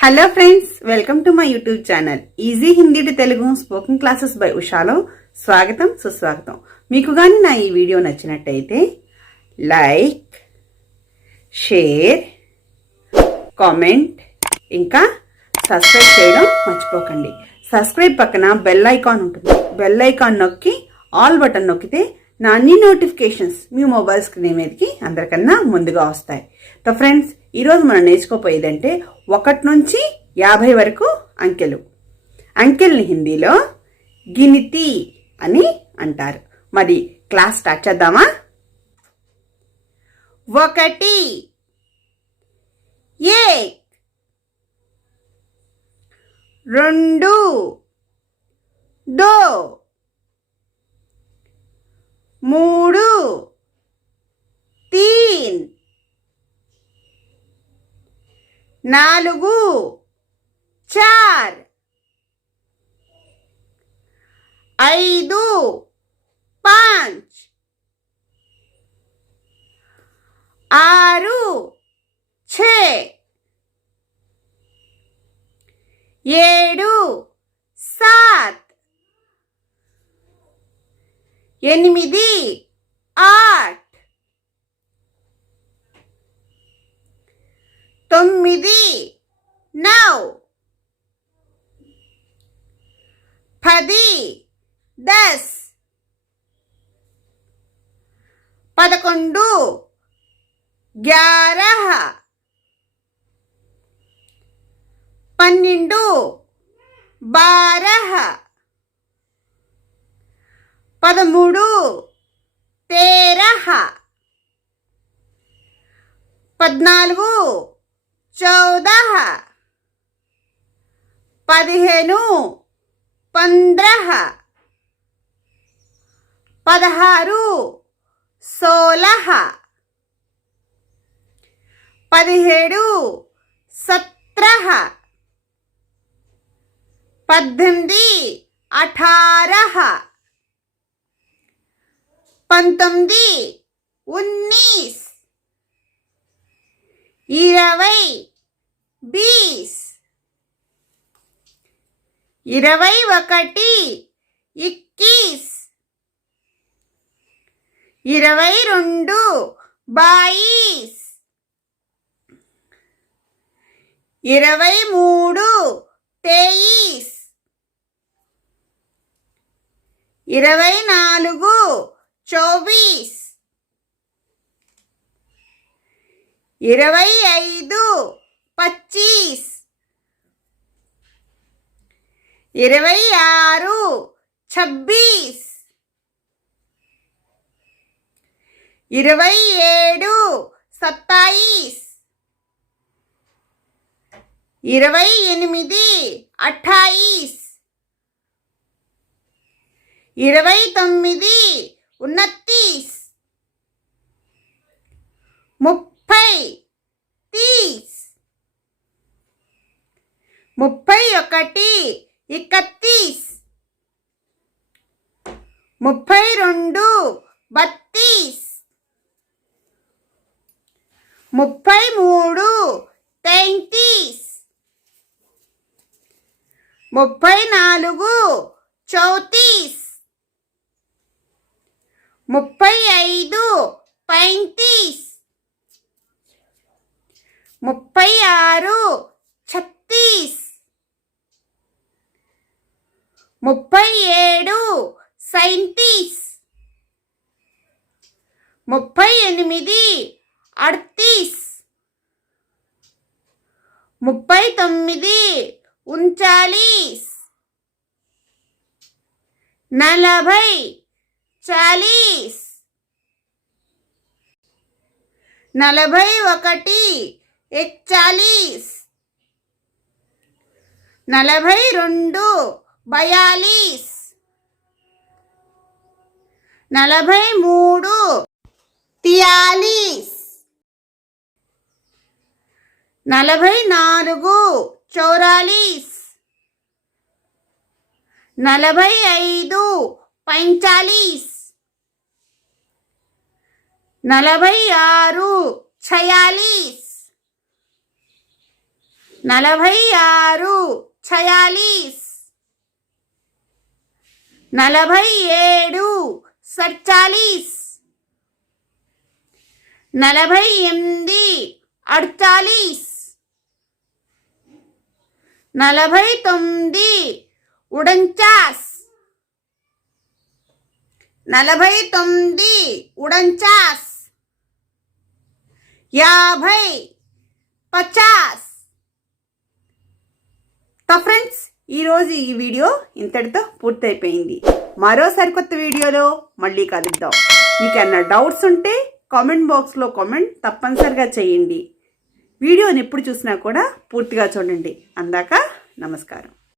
Hello friends, welcome to my YouTube channel easy Hindi to Telugu spoken classes by ఉషాలో స్వాగతం సుస్వాగతం. మీకు కానీ నా ఈ వీడియో నచ్చినట్టయితే లైక్, షేర్, కామెంట్ ఇంకా సబ్స్క్రైబ్ చేయడం మర్చిపోకండి. సబ్స్క్రైబ్ పక్కన బెల్ ఐకాన్ ఉంటుంది. బెల్ ఐకాన్ నొక్కి ఆల్ బటన్ నొక్కితే నా అన్ని నోటిఫికేషన్స్ మీ మొబైల్ స్క్రీన్ మీదకి అందరికన్నా ముందుగా వస్తాయి. సో ఫ్రెండ్స్, ఈరోజు మనం నేర్చుకోపోయేదంటే 1 నుంచి 50 వరకు అంకెలు. అంకెల్ని హిందీలో గినితి అని అంటారు. మరి క్లాస్ స్టార్ట్ చేద్దామా? 1 1 2 2 3 3 4 4 5 5 6 6 7 7 8 8 9 9 10 10 11 11 12 12 13 13 14 14 15 15 16 16 17 17 18 18 19 19 20 20 21 21 22 22 23 23 24 24 25 25 26 26 27 27 28 28 29 29 30 30 31 31 32 32 33 33 34 34 35 35 36 36 37 37 38 38 39 39 40 40 41 41 42 42 43 43 44 44 45 45 46 46 46 46 47 47 48 48 49 49 49 49 50 50. ఫ్రెండ్స్, ఈరోజు ఈ వీడియో ఇంతటితో పూర్తయిపోయింది. మరో సరికొత్త వీడియోలో మళ్ళీ కలుద్దాం. మీకు ఏమైనా డౌట్స్ ఉంటే కామెంట్ బాక్స్లో కామెంట్ తప్పనిసరిగా చేయండి. వీడియోని ఎప్పుడు చూసినా కూడా పూర్తిగా చూడండి. అందాక నమస్కారం.